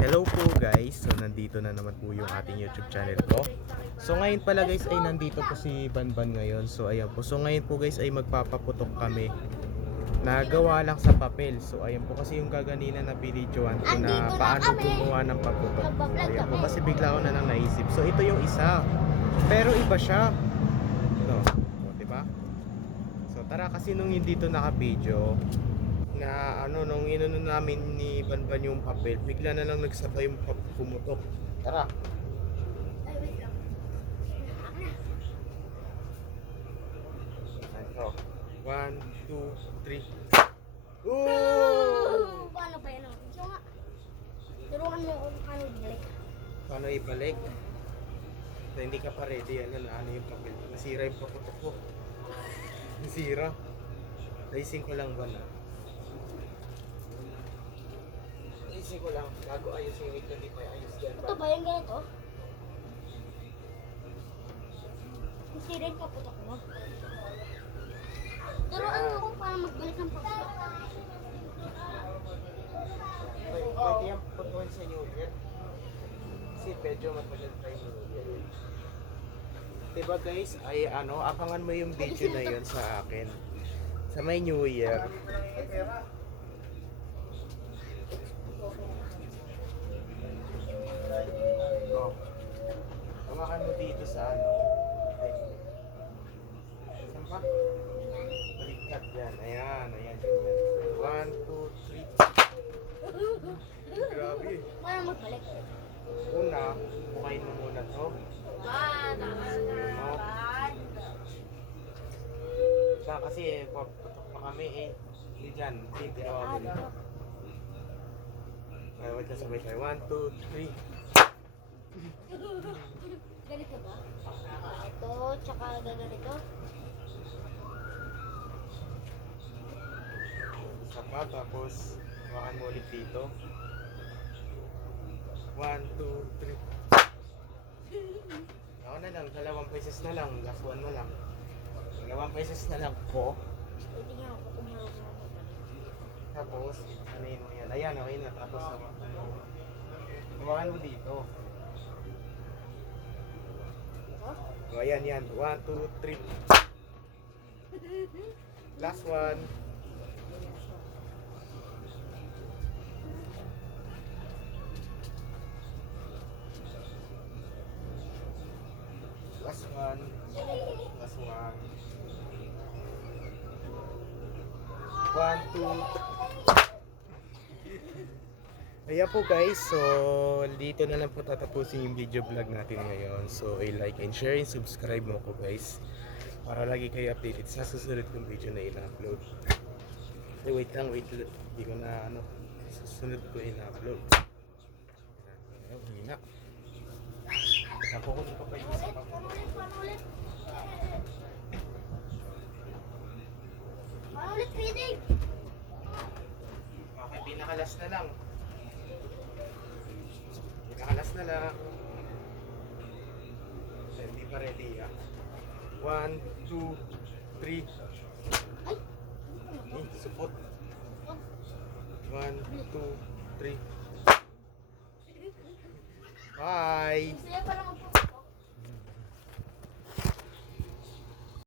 Hello po guys, so nandito na naman po yung ating YouTube channel ko. So ngayon pala guys ay nandito po si Banban ngayon. So ayan po, so ngayon po guys ay magpapaputok kami. Nagawa lang sa papel. So ayan po kasi yung kaganina na binidyoan ko na paano gumawa ng paputok. So ayan po kasi bigla ko na lang naisip. So ito yung isa, pero iba siya. No, diba? So tara, kasi nung hindi to naka-video na nung inano namin ni Banban yung papel, bigla na lang nagsabay yung pumutok. Tara. Ay, wait lang. Ito. 1, 2, 3. Ooh! Paano ba yan? So nga, turuan mo kung paano ibalik. Paano ibalik? So, hindi ka pa ready. Ano yung papel? Nasira yung paputok ko. Nasira. Racing ko lang ba na? Racing ko lang. Bago ayusin yung ito, hindi pa ayos yan. Ito ba yung ganito? Hindi rin paputok mo. Turuan mo kung paano magbalik ng paputok. Pwede yung putuan sa New Year. Kasi medyo matagal tayo New Year. Diba guys, ay abangan mo yung video na yun sa akin. Sa may New Year. Oh. Hawakan mo dito sa Saan pa? Baliktad yan. Ayan, ayan. 1, 2, 3. Grabe. Paano magbalik? Una, bukayin mo muna to. Siya kasi paputok pa kami eh. Hindi dyan, hindi ginawa mo dito. Okay, wait lang sabay tayo. 1, 2, 3. Ganito ba? Ito, tsaka ganito. Isa pa, tapos hawakan mo ulit dito. 1, 2, 3. Ako na lang, 2 pesos na lang. Last one na lang. 2 pesos na lang po. Pwede nga ako tumarong mo. Tapos, ano yun mo yan? Ayan, okay na. Tapos, hawakan mo dito. O, ayan, yan. 1, 2, 3. Last one. Last one. Last one. 1, 2. Ayan po guys, so dito na lang po tatapusin yung video vlog natin ngayon. So i-like and share and subscribe mo ko guys, para lagi kayo updated sa susunod kong video na ina-upload. Wait lang, hindi ko na susunod ko ina-upload. Hina. Napokus ko pa yung isa pa. Paano ulit? Paano ulit feeding? Okay, pinakalas na lang. Pinakalas na lang. Hindi pa ready ah. 1, 2, 3. Ay! Support. 1, 2, 3. Bye! Saya pa lang